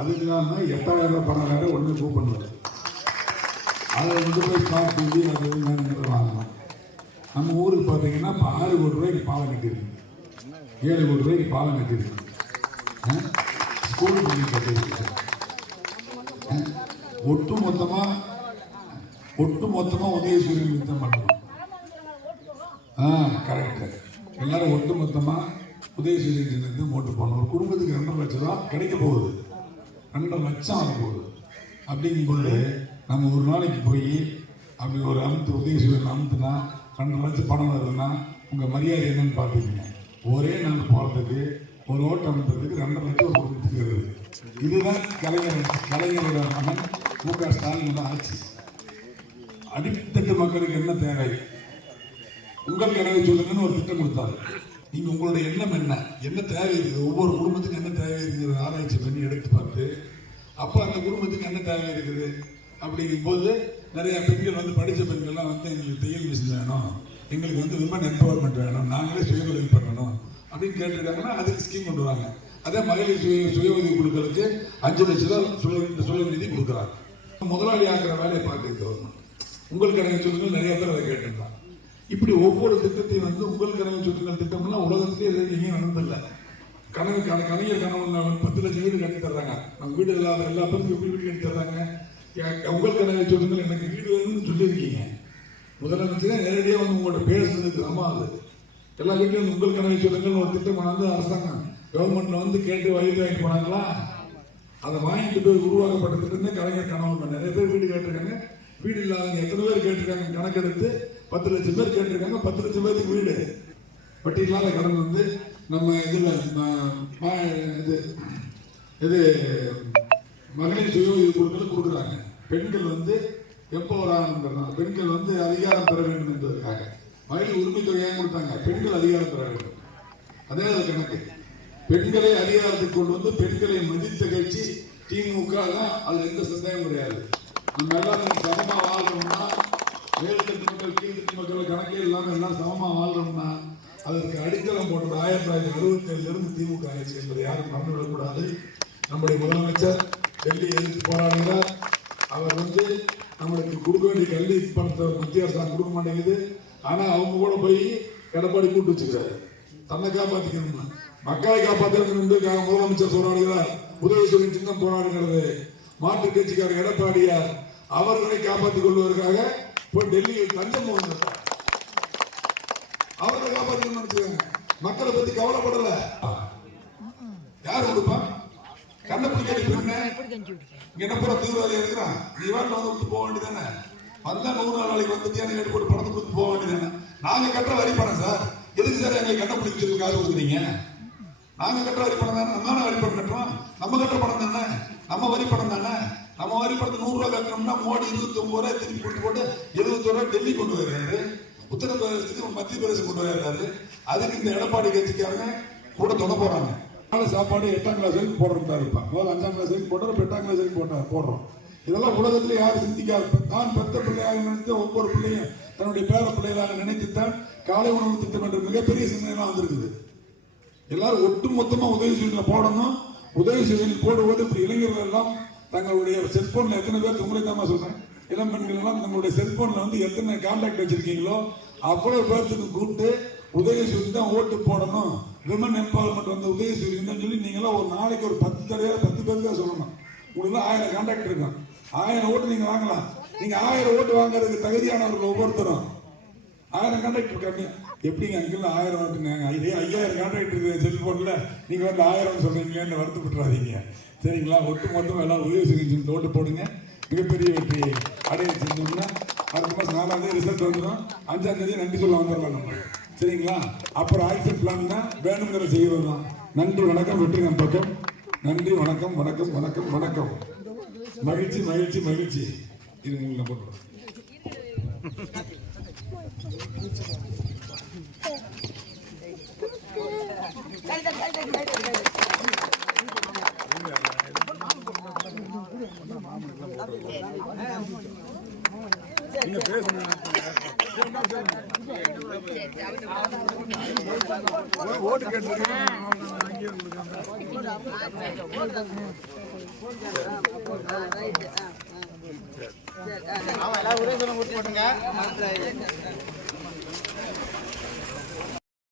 அதுக்கு தான் 8000 ரூபாய் பணம் வேற ஒன்று கூப்பன் வருது. அதை கொண்டு போய் ஸ்டாக் பண்ணி அது மேனேஜர் வாங்கலாம். நம்ம ஊருக்கு பார்த்தீங்கன்னா இப்போ 6 கோடி ரூபாய்க்கு பாலம் கட்டியிருக்கு, 7 கோடி ரூபாய்க்கு பாலம் கட்டியிருக்கு, ஸ்கூல் பில்டிங் கட்டியிருக்கு. ஒட்டுமொத்தமாக உதயசூரியன் யுத்தம் பண்ணுறோம். கரெக்டு. எல்லாரும் ஒட்டுமொத்தமாக உதயசூரியன் சின்னத்துக்கு ஓட்டு போடணும். ஒரு குடும்பத்துக்கு 2.5 லட்சம் ரூபா கிடைக்க போகுது, 2.5 லட்சம் ஆக போகுது. அப்படிங்கும்போது நம்ம ஒரு நாளைக்கு போய் அப்படி ஒரு உதயசூரியன் அமுத்துனா 2.5 லட்சம் பணம் வருதுன்னா உங்கள் மரியாதை என்னன்னு பார்த்துக்கங்க. ஒரே நாள் போகிறதுக்கு ஒரு ஓட்டு அமைப்பதற்கு 2.5 லட்சம் ஒரு குடும்பத்துக்கு வருது. இதுதான் கலைஞரோட மகன் மு.க. ஸ்டாலினோட ஆட்சி. அடித்தட்டு மக்களுக்கு என்ன தேவை, உங்கள் கனவை சொல்லுங்கன்னு ஒரு திட்டம் கொடுத்தாரு. நீங்க உங்களுடைய எண்ணம் என்ன தேவை இருக்குது, ஒவ்வொரு குடும்பத்துக்கு என்ன தேவை இருக்குது ஆராய்ச்சி பண்ணி எடுத்து பார்த்து அப்போ அந்த குடும்பத்துக்கு என்ன தேவை இருக்குது அப்படிங்கும் போது நிறைய பெண்கள் வந்து படித்த பெண்கள்லாம் வந்து எங்களுக்கு தையல் மிஷின் வேணும், எங்களுக்கு விமன் எம்பவர்மெண்ட் வேணும், நாங்களே சுயதொழில் பண்ணணும் அப்படின்னு கேட்டிருக்காங்கன்னா அதுக்கு ஸ்கீம் கொண்டு வராங்க. அதே மகளிர் சுய உதவி குழுக்களுக்கு 5 லட்சம் ரூபாய் சுய நிதி கொடுக்குறாங்க. முதலாளி ஆகிற வேலையை பார்க்குறது கவர்மெண்ட். உங்கள் கனவை சொல்லுங்கள் நிறைய பேர் அதை கேட்டிருந்தாங்க. இப்படி ஒவ்வொரு திட்டத்தையும் உங்கள் கனவை சொல்லுங்கள் திட்டம்லாம் உலகத்திலே எங்கேயும் நடந்ததில்லை. கனவு கலைஞர் கனவு 10 லட்சம் வீடு கட்டி தர்றாங்க. நம்ம வீடு இல்லாத எல்லா பேருக்கும் எப்படி வீடு கட்டி தர்றாங்க. உங்கள் கனவை சொல்லுங்கள் எனக்கு வீடு வேணும்னு சொல்லியிருக்கீங்க. முதலமைச்சரே நேரடியாக உங்களோட பேசுறதுக்கு அம்மா அது எல்லா வீட்லையும் உங்கள் கனவை சொல்லுங்கள் ஒரு திட்டம் கொண்டாந்து அரசாங்கம் கவர்மெண்ட்ல கேட்டு வயது வாங்கிட்டு போனாங்களா, அதை வாங்கிட்டு போய் உருவாக்கப்பட்ட திட்டம் கலைஞர் கனவு. நிறைய பேர் வீடு கேட்டிருக்காங்க, வீடு இல்லாதவங்க எத்தனை பேர் கேட்டிருக்காங்க கணக்கெடுத்து 10 லட்சம் பேர் கேட்டிருக்காங்க. 10 லட்சம் பேருக்கு வீடு பட்டியலாத கடன் நம்ம மகளிர் சுய உதவி குழுக்கள் கொடுக்குறாங்க. பெண்கள் எம்பவர் ஆகணும், பெண்கள் அதிகாரம் பெற வேண்டும் என்பதற்காக மகளிர் உரிமை தொகையாக கொடுத்தாங்க. பெண்கள் அதிகாரம் பெற வேண்டும், அதே கணக்கு. பெண்களை அதிகாரத்துக்கு கொண்டு பெண்களை மதித்த கட்சி திமுக தான், அதுல எந்த சந்தேகம் கிடையாது. நம்ம எல்லாரும் சமமா வாழ்றோம்னா, மேல்தட்டு மக்கள் கீழ்த்தட்டு மக்கள் கணக்கே இல்லாம எல்லாம் சமமா வாழ்றோம்னா அதற்கு அடித்தளம் போட்டது 1967 திமுக ஆட்சி என்பதை யாரும் மறந்துவிடக்கூடாது. நம்முடைய முதலமைச்சர் டெல்லி எதிர்த்து போராடுகிறார். அவர் நம்மளுக்கு கொடுக்க வேண்டிய கல்வி பணத்தை மத்திய அரசாங்கம் கொடுக்க மாட்டேங்குது. ஆனா அவங்க கூட போய் எடப்பாடி கூட்டு வச்சுக்கிறாரு. தன்னை காப்பாற்றிக்கணும்னா மக்களை காப்பாற்ற முதலமைச்சர் போராடுகிறார். உதயசூரியன் சின்னம் போராடுகிறது. மாற்றுக் கட்சிக்காரர் எடப்பாடியார் அவர்களை காப்பாற்றிக் கொள்வதற்காக போய் டெல்லியில் தஞ்சம் போகிறார். அவர்களை காப்பாற்றிக்கணும். மக்களை பத்தி கவலைப்படல. யார் கொடுப்பான்? கண்டுபிடிக்க என்ன பூரா தீவிரவாதி இருக்கிறான். நீ வாட்டில் விட்டு போக வேண்டியதானே. வந்தா 100 நாளைக்கு தேனை போட்டு பணத்தை கொடுத்து போக வேண்டியதானே. நாங்க கட்டுற வரி பணம் சார், எதுக்கு சார் எங்களை கண்டுபிடிச்சு காசு கொடுக்குறீங்க? நாங்க கட்டுற வரி பணம் தானே, நம்ம வரி பணம் கட்டுறோம். நம்ம கட்டுற பணம் தானே, நம்ம வரி பணம் தானே. நம்ம வரி பணத்தை 100 ரூபாய் கட்டணும்னா மோடி 29 ரூபாய் திருப்பி போட்டு 71 ரூபாய் டெல்லி கொண்டு வருகிறாரு. உத்தரப்பிரதேசத்துக்கு மத்திய பிரதேசம் கொண்டு வருகிறாரு. அதுக்கு இந்த எடப்பாடி கட்சிக்காரங்க கூட தொட போறாங்க. சாப்பாடு 8ஆம் கிளாஸ் வரைக்கும் போடுறதா இருப்பான். முதல்ல 5ஆம் கிளாஸ் வரைக்கும் போடுறோம், 8ஆம் கிளாஸ் வரைக்கும் போடுறோம். இதெல்லாம் உலகத்திலே யாரும் சிந்திக்காது. தான் பெத்த பிள்ளையாக நினைத்து ஒவ்வொரு பிள்ளையும் தன்னுடைய பேர பிள்ளைகளாக நினைத்துத்தான் காலை உணவு திட்டம் என்ற மிகப்பெரிய சிந்தனைலாம் வந்திருக்குது. எல்லாரும் ஒட்டுமொத்தமா உதயசூரியனில் போடணும். உதயசூரியனில் போடும்போது இப்படி இளைஞர்கள் எல்லாம் தங்களுடைய செல்போன்ல எத்தனை பேர் உங்களை தான் சொல்றேன், இளம் பெண்கள் எல்லாம் தங்களுடைய செல்போன்ல எத்தனை கான்டாக்ட் வச்சிருக்கீங்களோ அவ்வளவு பேர்த்துக்கு கூப்பிட்டு உதயசூரியன் தான் ஓட்டு போடணும், விமன் எம்பவர்மெண்ட் உதயசூரியன் தான் சொல்லி நீங்களாம் ஒரு நாளைக்கு ஒரு 10 தடவை 10 பேருக்கு தான் சொல்லணும். உங்களுக்கு 1000 கான்டாக்ட் இருக்கும். 1000 ஓட்டு நீங்க வாங்கலாம். நீங்க 1000 ஓட்டு வாங்குறதுக்கு தகுதியானவர்கள் ஒவ்வொருத்தரும் 1000 கான்டாக்ட் இருக்காங்க. எப்படிங்க அங்கிள் 1000 ஓட்டுங்க, 5000 கான்டாக்ட் இருக்கு செல்போன்ல, நீங்க 1000 சொல்றீங்கன்னு வருத்தப்பட்டுறாதீங்க. சரிங்களா? ஒட்டு மொத்தம் எல்லாம் உதயசூரியன் ஓட்டு போடுங்க. மிகப்பெரிய வெற்றி அடைய செஞ்சோம்னா அடுத்த மாசம் 4ஆம் தேதி ரிசல்ட் வந்துடும். 5ஆம் தேதி நன்றி சொல்ல வந்துடலாம் நம்ம. சரிங்களா? அப்புறம் ஆக்சன் பிளான் தான் வேணுங்கிற செய்வது தான். நன்றி, வணக்கம். வெற்றி நம் பக்கம். நன்றி, வணக்கம், வணக்கம், வணக்கம், வணக்கம். மகிழ்ச்சி, மகிழ்ச்சி, மகிழ்ச்சி. இது உங்களுக்கு போட்டுறோம். ஓட்டு கேட்டு ஆமா எல்லாரும் ஒரே சொல்ல கொடுத்து மாட்டேங்க.